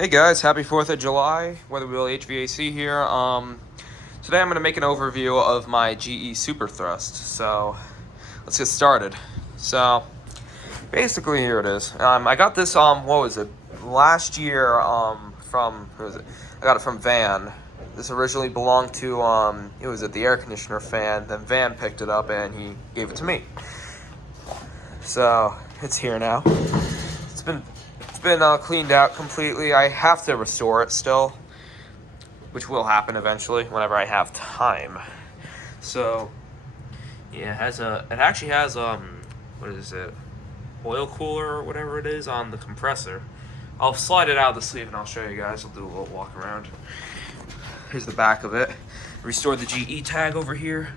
Hey guys, happy 4th of July. WeatherWheelHVAC here. Today I'm going to make an overview of my GE Superthrust. So, let's get started. So, basically here it is. I got this, what was it? Last year, from, who was it? I got it from Van. This originally belonged to, it was at the air conditioner fan. Then Van picked it up and he gave it to me. So, it's here now. It's been cleaned out completely. I have to restore it still, which will happen eventually whenever I have time. So yeah, it actually has what is it, oil cooler or whatever it is on the compressor. I'll slide it out of the sleeve and I'll show you guys. I'll do a little walk around. Here's the back of it. Restored the GE tag over here.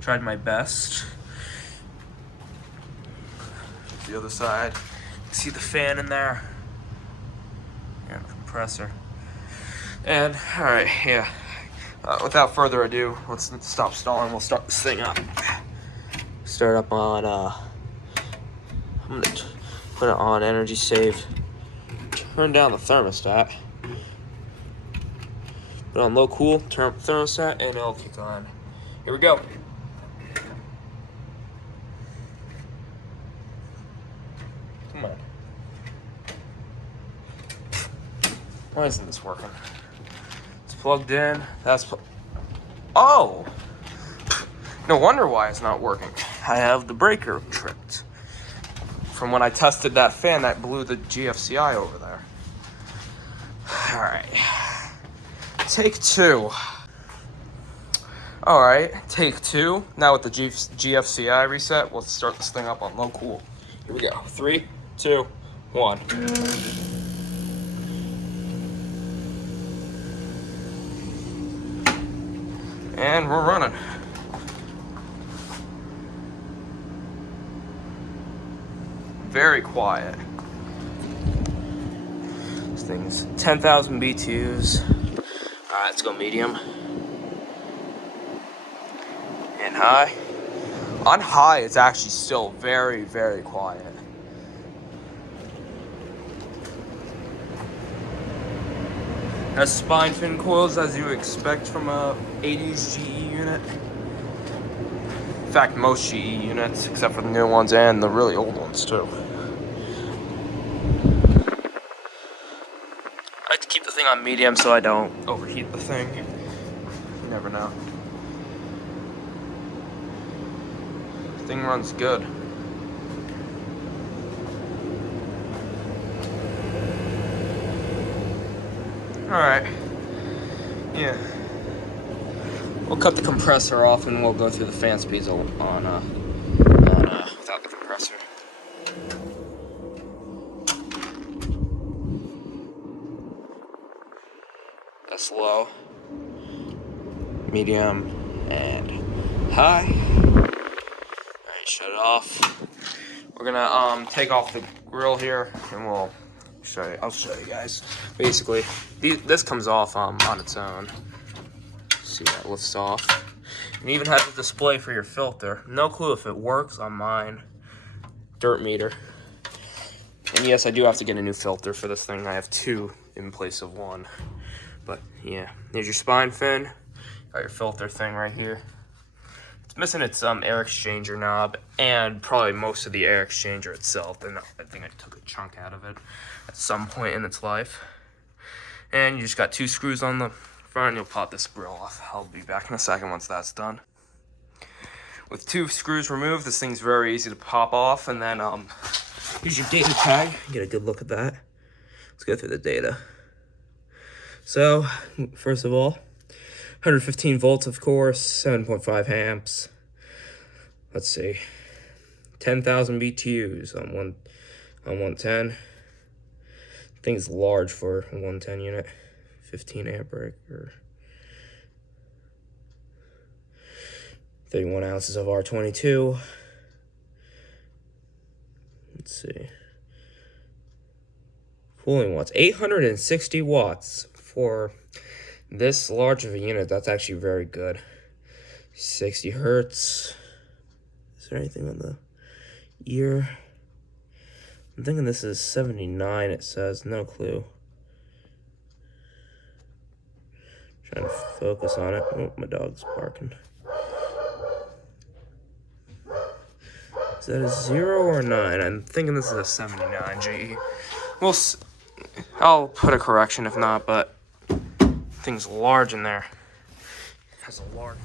Tried my best. The other side. See the fan in there, and the compressor. And all right, yeah. Without further ado, let's stop stalling. We'll start this thing up. Start up on. I'm gonna put it on energy save. Turn down the thermostat. Put it on low cool. Turn up the thermostat, and it'll kick on. Here we go. Come on. Why isn't this working? It's plugged in. Oh! No wonder why it's not working. I have the breaker tripped. From when I tested that fan that blew the GFCI over there. Alright. Take two. Alright, take two. Now with the GFCI reset, let's start this thing up on low cool. Here we go. 3, 2, 1. And we're running. Very quiet. This thing's 10,000 BTUs. Alright, let's go medium. And high. On high, it's actually still very, very quiet. Has spine fin coils as you expect from a 80s GE unit. In fact, most GE units, except for the new ones and the really old ones too. I like to keep the thing on medium so I don't overheat the thing. You never know. The thing runs good. Alright, yeah. We'll cut the compressor off and we'll go through the fan speeds on without the compressor. That's low, medium, and high. Alright, shut it off. We're gonna take off the grill here and I'll show you guys. Basically, this comes off on its own. See that lifts off. And even has a display for your filter. No clue if it works on mine. Dirt meter. And yes, I do have to get a new filter for this thing. I have 2 in place of 1. But yeah, there's your spine fin. Got your filter thing right here. It's missing its air exchanger knob and probably most of the air exchanger itself. And I think I took a chunk out of it at some point in its life. And you just got 2 screws on the front. You'll pop this grill off. I'll be back in a second once that's done. With 2 screws removed, this thing's very easy to pop off. And then here's your data tag. Get a good look at that. Let's go through the data. So first of all, 115 volts, of course, 7.5 amps. Let's see, 10,000 BTUs on 110. Thing's large for a 110 unit. 15 amp breaker. 31 ounces of R22. Let's see. Cooling watts, 860 watts for this large of a unit. That's actually very good. 60 hertz. Is there anything on the ear? I'm thinking this is 79, it says. No clue. Trying to focus on it. Oh, my dog's barking. Is that a 0 or a 9? I'm thinking this is a 79 GE. I'll put a correction if not, but thing's large in there. Has a large.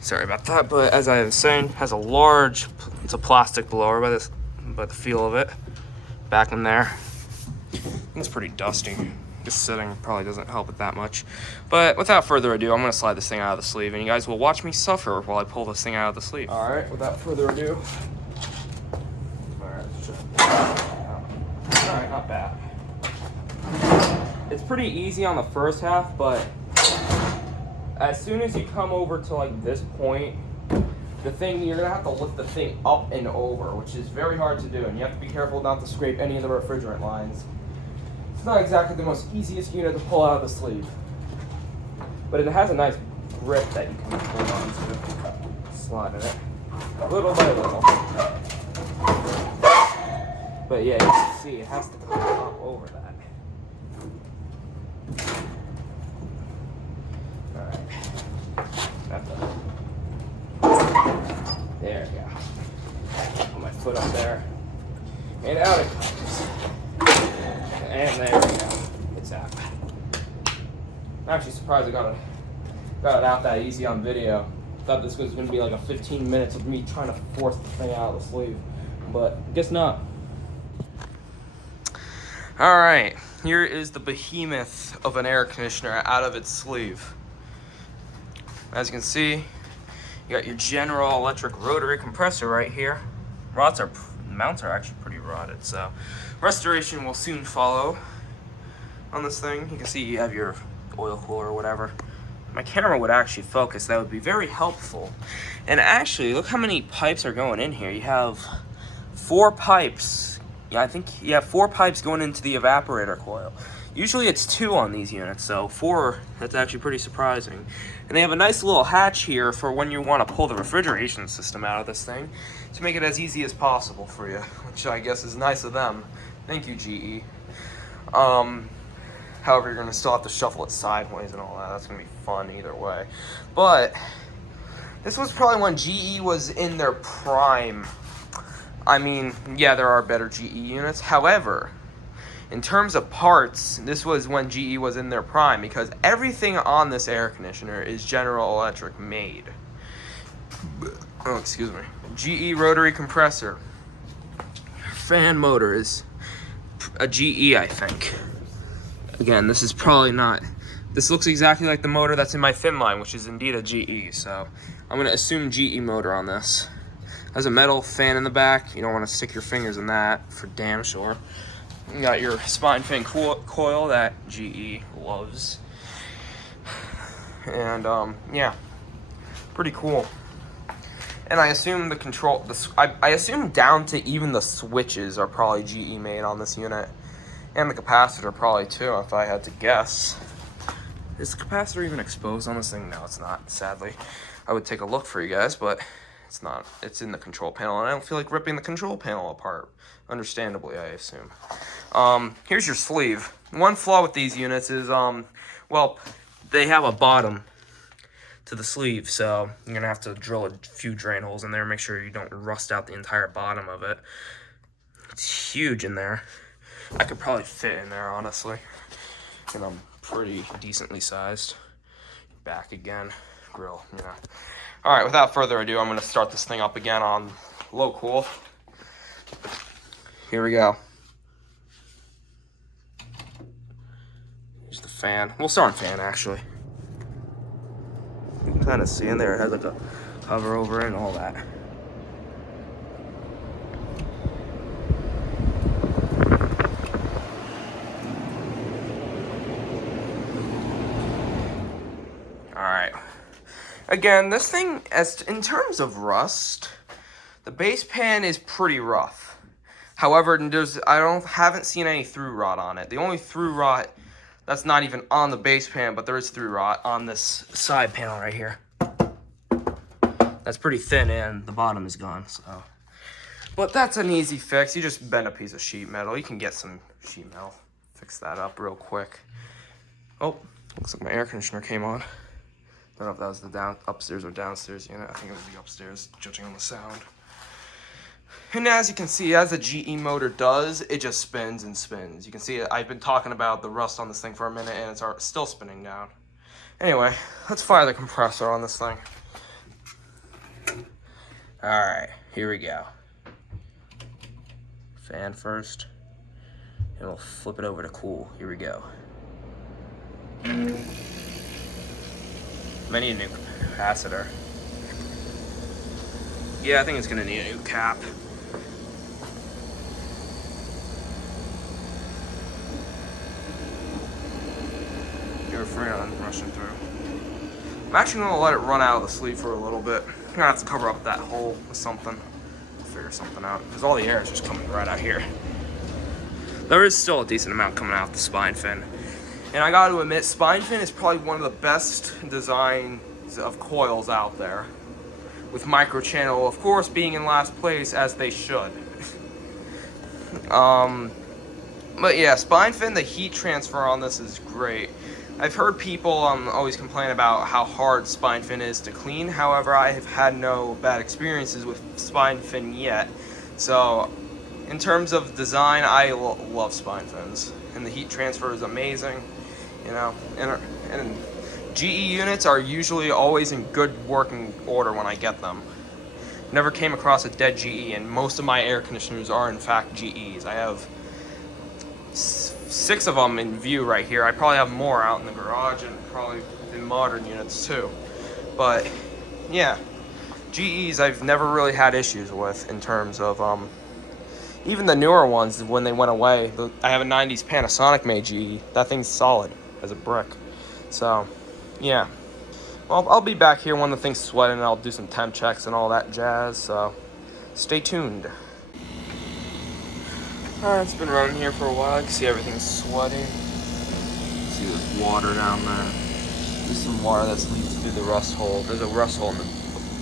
Sorry about that, but as I was saying, has a large. It's a plastic blower by the feel of it. Back in there, it's pretty dusty. Just sitting probably doesn't help it that much. But without further ado, I'm gonna slide this thing out of the sleeve, and you guys will watch me suffer while I pull this thing out of the sleeve. All right, without further ado. All right, not bad. It's pretty easy on the first half, but as soon as you come over to like this point, you're gonna have to lift the thing up and over, which is very hard to do, and you have to be careful not to scrape any of the refrigerant lines. It's not exactly the most easiest unit to pull out of the sleeve, but it has a nice grip that you can hold on to, sliding it little by little. But yeah, you can see it has to come up over that. There we go. Put my foot up there. And out it comes. And there we go. It's out. I'm actually surprised I got it out that easy on video. Thought this was going to be like a 15 minutes of me trying to force the thing out of the sleeve. But guess not. Alright, here is the behemoth of an air conditioner out of its sleeve. As you can see, you got your General Electric rotary compressor right here. Mounts are actually pretty rotted, so restoration will soon follow on this thing. You can see you have your oil cooler or whatever. My camera would actually focus. That would be very helpful. And actually, look how many pipes are going in here. You have 4 pipes. Yeah, I think you have 4 pipes going into the evaporator coil. Usually it's 2 on these units, so 4, that's actually pretty surprising. And they have a nice little hatch here for when you want to pull the refrigeration system out of this thing to make it as easy as possible for you, which I guess is nice of them. Thank you, GE. However, you're going to still have to shuffle it sideways and all that. That's going to be fun either way. But this was probably when GE was in their prime. I mean, yeah, there are better GE units. However, in terms of parts, this was when GE was in their prime because everything on this air conditioner is General Electric made. Oh, excuse me. GE rotary compressor. Fan motor is a GE, I think. Again, this is probably not. This looks exactly like the motor that's in my fin line, which is indeed a GE. So I'm going to assume GE motor on this. Has a metal fan in the back. You don't want to stick your fingers in that for damn sure. You got your spine fin coil that GE loves. And yeah, pretty cool. And I assume the control, I assume down to even the switches are probably GE made on this unit. And the capacitor probably too, if I had to guess. Is the capacitor even exposed on this thing? No, it's not, sadly. I would take a look for you guys, but it's not. It's in the control panel, and I don't feel like ripping the control panel apart. Understandably, I assume. Here's your sleeve. One flaw with these units is, well, they have a bottom to the sleeve, so you're gonna have to drill a few drain holes in there, make sure you don't rust out the entire bottom of it. It's huge in there. I could probably fit in there, honestly, and I'm pretty decently sized. Back again, grill, you know. All right, without further ado, I'm gonna start this thing up again on low cool. Here we go. Here's the fan. We'll start on fan, actually. You can kind of see in there, it has like a cover over it and all that. Alright. Again, this thing, in terms of rust, the base pan is pretty rough. However, I haven't seen any through rot on it. The only through rot that's not even on the base pan, but there is through rot on this side panel right here. That's pretty thin and the bottom is gone, so. But that's an easy fix. You just bend a piece of sheet metal. You can get some sheet metal, fix that up real quick. Oh, Looks like my air conditioner came on. Don't know if that was the upstairs or downstairs unit. I think it was the upstairs, judging on the sound. And as you can see, as a GE motor does, it just spins and spins. You can see I've been talking about the rust on this thing for a minute, and it's still spinning down. Anyway, let's fire the compressor on this thing. Alright, here we go. Fan first, and we'll flip it over to cool. Here we go. I need a new capacitor. Yeah, I think it's gonna need a new cap. You're afraid of rushing through. I'm actually gonna let it run out of the sleeve for a little bit. I'm gonna have to cover up that hole with something. Figure something out, because all the air is just coming right out here. There is still a decent amount coming out the spine fin. And I gotta admit, spine fin is probably one of the best designs of coils out there. With microchannel, of course, being in last place, as they should. But yeah, spine fin, the heat transfer on this is great. I've heard people always complain about how hard spine fin is to clean. However, I have had no bad experiences with spine fin yet. So, in terms of design, I love spine fins. And the heat transfer is amazing. You know, and GE units are usually always in good working order when I get them. Never came across a dead GE, and most of my air conditioners are in fact GEs. I have 6 of them in view right here. I probably have more out in the garage and probably in modern units too. But yeah, GEs I've never really had issues with in terms of even the newer ones when they went away. I have a 90s Panasonic made GE. That thing's solid as a brick. So yeah, well, I'll be back here when the thing's sweating, and I'll do some temp checks and all that jazz. So stay tuned. It's been running here for a while. You can see everything's sweaty. See there's water down there. There's some water that's leaked through the rust hole. There's a rust hole in the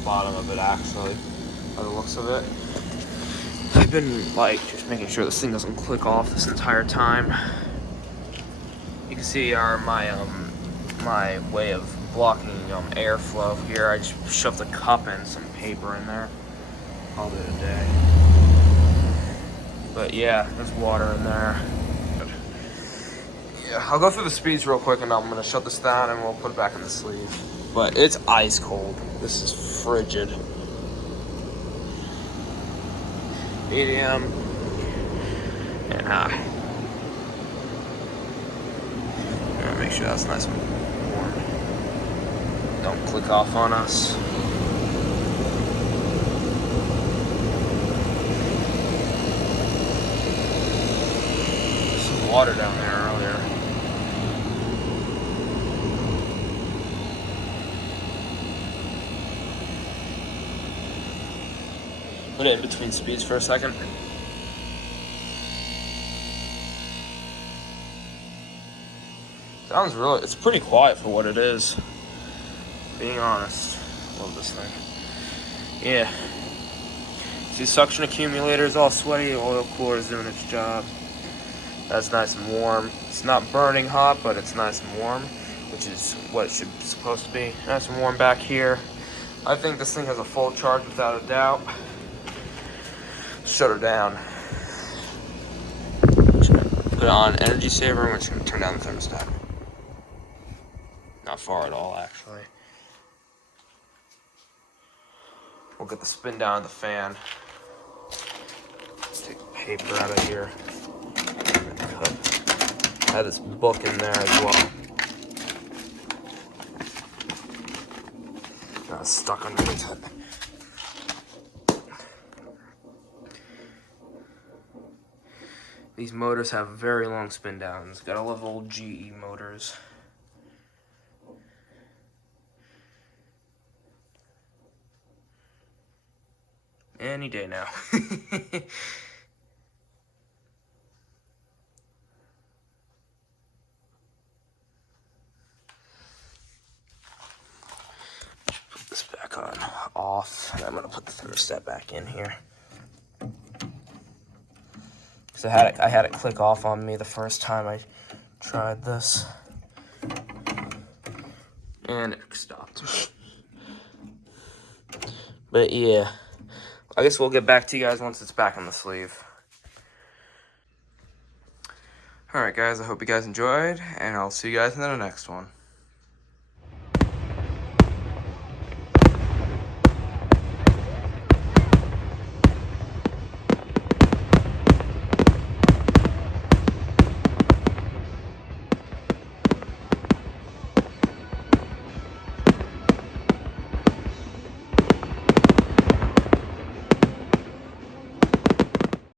bottom of it, actually, by the looks of it. I've been like just making sure this thing doesn't click off this entire time. You can see my way of blocking airflow here. I just shoved a cup and some paper in there. Called it a day. But yeah, there's water in there. Yeah, I'll go through the speeds real quick, and I'm gonna shut this down and we'll put it back in the sleeve. But it's ice cold. This is frigid. Medium and high. Make sure that's nice and warm. Don't click off on us. Some water down there earlier. Put it in between speeds for a second. Sounds really, it's pretty quiet for what it is. Being honest. Love this thing. Yeah. See, suction accumulator is all sweaty, the oil cooler is doing its job. That's nice and warm. It's not burning hot, but it's nice and warm, which is what it should be supposed to be. Nice and warm back here. I think this thing has a full charge without a doubt. Shut her down. Put it on energy saver, and we're just gonna turn down the thermostat. Not far at all, actually. We'll get the spin down of the fan. Take the paper out of here. I have this book in there as well. Got stuck underneath it. These motors have very long spin downs. Gotta love old GE motors. Any day now. Put this back on off, and I'm gonna put the thermostat back in here. So I had it click off on me the first time I tried this. And it stopped. But yeah, I guess we'll get back to you guys once it's back on the sleeve. Alright guys, I hope you guys enjoyed, and I'll see you guys in the next one.